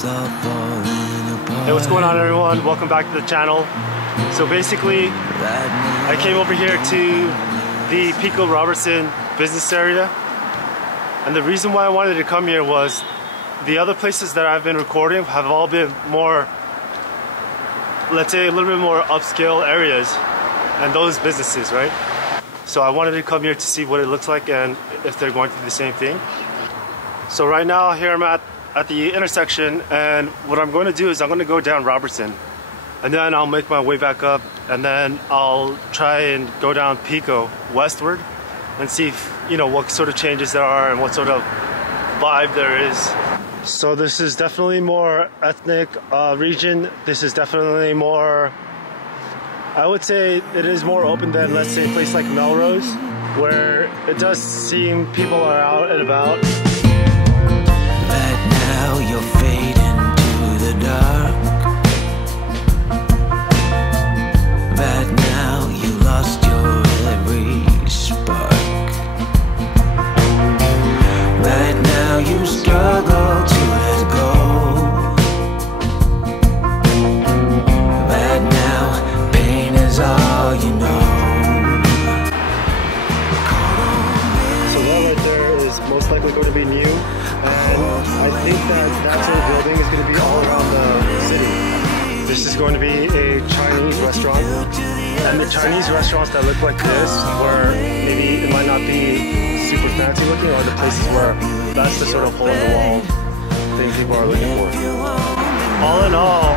Hey, what's going on, everyone? Welcome back to the channel. So basically, I came over here to the Pico Robertson business area, and the reason why I wanted to come here was the other places that I've been recording have all been more, let's say, a little bit more upscale areas and those businesses, right? So I wanted to come here to see what it looks like and if they're going through the same thing. So right now, here I'm at the intersection, and what I'm going to do is I'm going to go down Robertson, and then I'll make my way back up, and then I'll try and go down Pico westward and see if, you know, what sort of changes there are and what sort of vibe there is. So this is definitely more ethnic region. This is definitely more, I would say it is more open than, let's say, a place like Melrose, where it does seem people are out and about. Right now you're fading to the dark. Right now you lost your every spark. Right now you struggle to let go. Right now pain is all you know. So that right there is most likely going to be new. I think that sort of building is going to be all around the city. This is going to be a Chinese restaurant, and the Chinese restaurants that look like this, where maybe it might not be super fancy looking, are the places where that's the sort of hole in the wall thing people are looking for. All in all,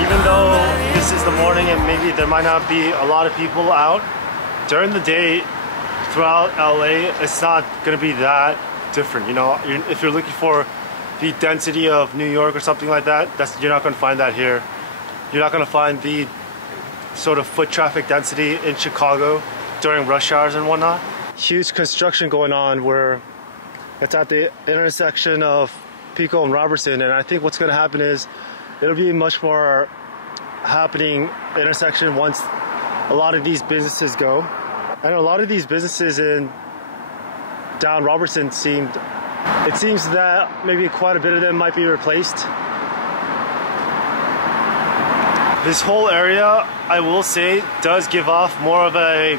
even though this is the morning and maybe there might not be a lot of people out, during the day throughout LA, it's not going to be that different. You know, if you're looking for the density of New York or something like that, you're not going to find that here. You're not going to find the sort of foot traffic density in Chicago during rush hours and whatnot. Huge construction going on where it's at the intersection of Pico and Robertson, and I think what's going to happen is it'll be much more happening intersection once a lot of these businesses go. And a lot of these businesses in down Robertson it seems that maybe quite a bit of them might be replaced. This whole area, I will say, does give off more of a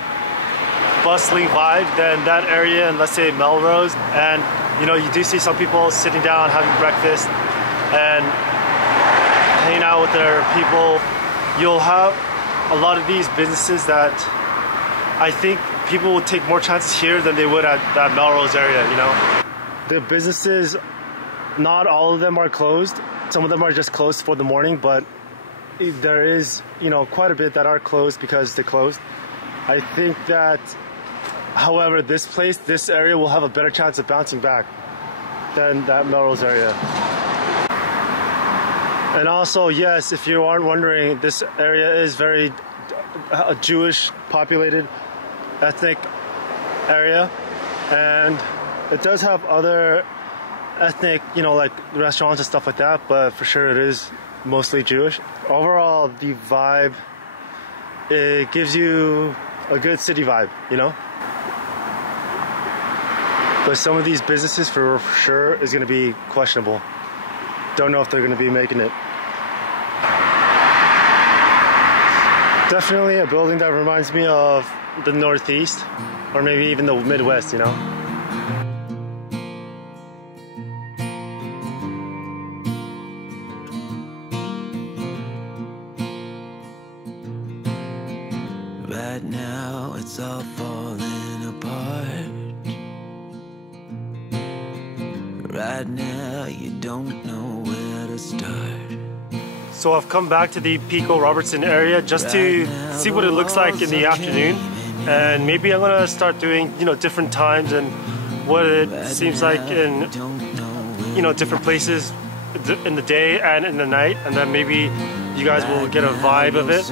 bustling vibe than that area in, let's say, Melrose. And you know, you do see some people sitting down having breakfast and hanging out with their people. You'll have a lot of these businesses that I think people would take more chances here than they would at that Melrose area, you know? The businesses, not all of them are closed. Some of them are just closed for the morning, but there is, you know, quite a bit that are closed because they're closed. I think that, however, this area will have a better chance of bouncing back than that Melrose area. And also, yes, if you aren't wondering, this area is very Jewish populated ethnic area, and it does have other ethnic, you know, like restaurants and stuff like that, but for sure it is mostly Jewish. Overall, the vibe, it gives you a good city vibe, you know? But some of these businesses for sure is going to be questionable. Don't know if they're going to be making it. Definitely a building that reminds me of the Northeast, or maybe even the Midwest, you know? Right now it's all falling apart. Right now you don't know where to start. So I've come back to the Pico Robertson area just to see what it looks like in the afternoon, and maybe I'm gonna start doing, you know, different times and what it seems like in, you know, different places in the day and in the night, and then maybe you guys will get a vibe of it.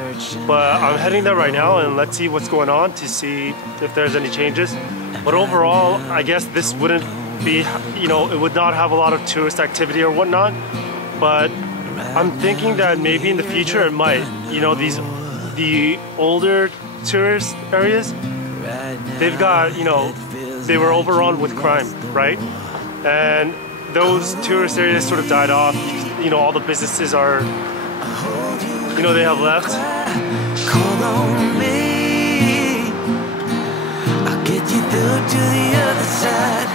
But I'm heading there right now, and let's see what's going on to see if there's any changes. But overall, I guess this wouldn't be, you know, it would not have a lot of tourist activity or whatnot, but I'm thinking that maybe in the future it might. You know, the older tourist areas, they've got, you know, they were overrun with crime, right? And those tourist areas sort of died off. You know, all the businesses are, you know, they have left. Call on me, I'll get you through to the other side.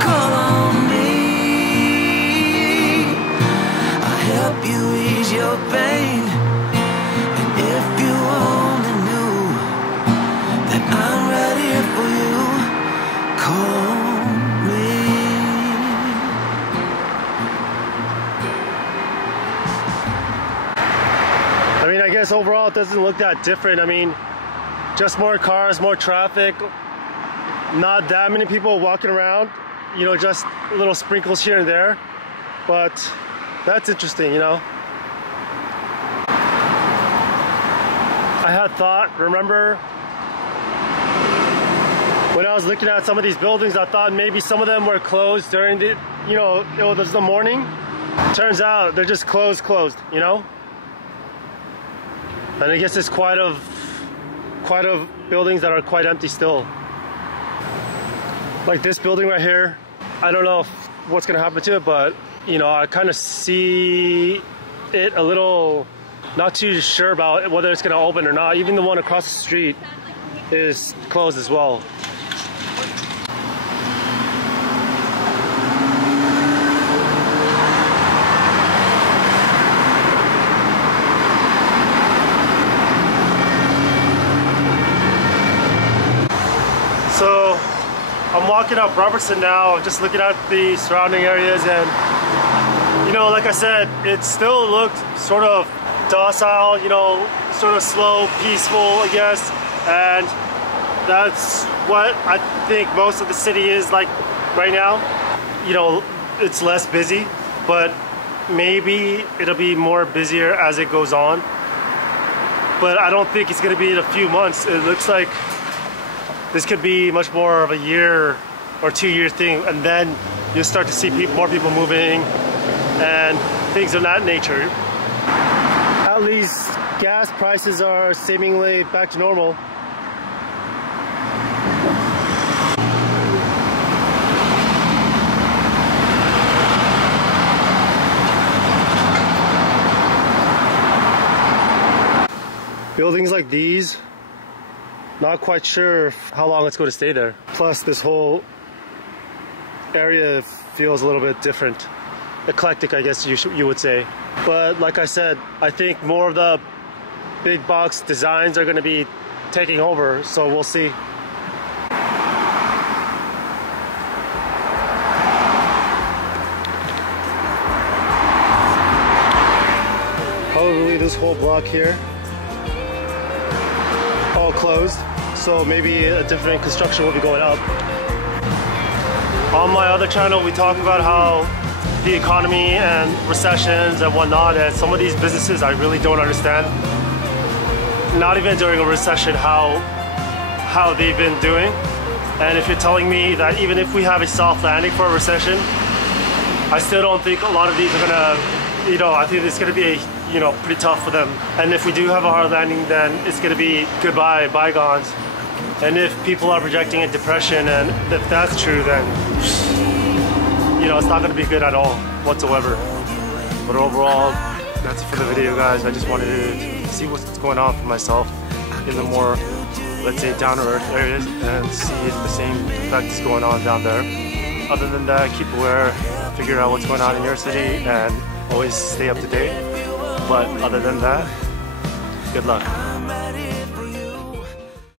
Call on me, I'll help you ease your pain. And if you only knew that I'm right here for you, call me. I mean, I guess overall it doesn't look that different. I mean, just more cars, more traffic, not that many people walking around, you know, just little sprinkles here and there. But that's interesting, you know. I had thought, remember, when I was looking at some of these buildings, I thought maybe some of them were closed during the, you know, it was the morning. Turns out they're just closed, you know. And I guess there's quite a buildings that are quite empty still. Like this building right here, I don't know what's gonna happen to it, but you know, I kind of see it a little not too sure about whether it's gonna open or not. Even the one across the street is closed as well. So I'm walking up Robertson now, just looking at the surrounding areas, and you know, like I said, it still looked sort of docile, you know, sort of slow, peaceful, I guess, and that's what I think most of the city is like right now. You know, it's less busy, but maybe it'll be more busier as it goes on. But I don't think it's gonna be in a few months. It looks like this could be much more of a year or 2 year thing, and then you'll start to see more people moving and things of that nature. At least gas prices are seemingly back to normal. Buildings like these, not quite sure how long it's going to stay there. Plus, this whole area feels a little bit different. Eclectic, I guess you would say. But like I said, I think more of the big box designs are going to be taking over, so we'll see. Probably this whole block here, all closed, so maybe a different construction will be going up. On my other channel, we talk about how the economy and recessions and whatnot, and some of these businesses I really don't understand. Not even during a recession how they've been doing. And if you're telling me that even if we have a soft landing for a recession, I still don't think a lot of these are gonna, you know, I think it's gonna be, you know, pretty tough for them. And if we do have a hard landing, then it's gonna be goodbye, bygones. And if people are projecting a depression, and if that's true, then you know, it's not going to be good at all whatsoever. But overall, that's it for the video, guys. I just wanted to see what's going on for myself in the more, let's say, down-to-earth areas, and see if the same effect is going on down there. Other than that, keep aware, figure out what's going on in your city, and always stay up to date. But other than that, good luck.